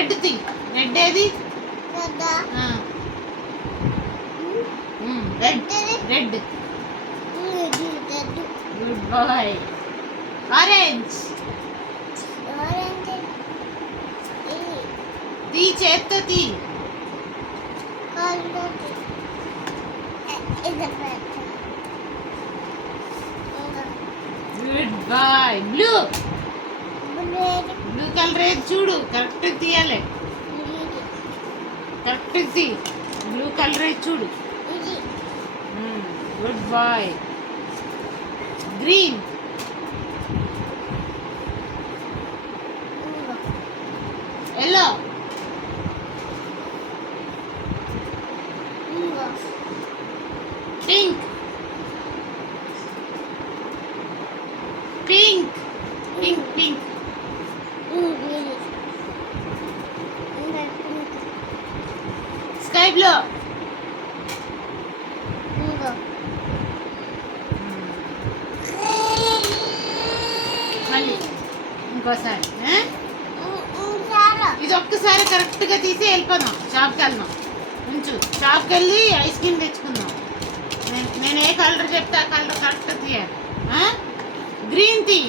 రెడ్ తీ. రెడ్ ఏది? Red red. Good boy. Orange తీ, చేత్తో తీ. Good boy. Blue. Blue colour ఏది చూడు, కరెక్ట్ తీయాలి. కరెక్ట్ తీ. బ్లూ కలర్ ఏది చూడు. Good boy. Green. Yellow. Pink. Pink pink pink. Sky blue. మళ్ళీ ఇంకోసారి. ఇది ఒక్కసారి కరెక్ట్గా తీసి వెళ్ళిపోదాం. షాప్కి వెళ్దాం. ఉంచు. షాప్కి వెళ్ళి ఐస్ క్రీమ్ తెచ్చుకుందాం. నేను ఏ కలర్ చెప్తే ఆ కలర్ కరెక్ట్ తీయాలి. గ్రీన్ తీ.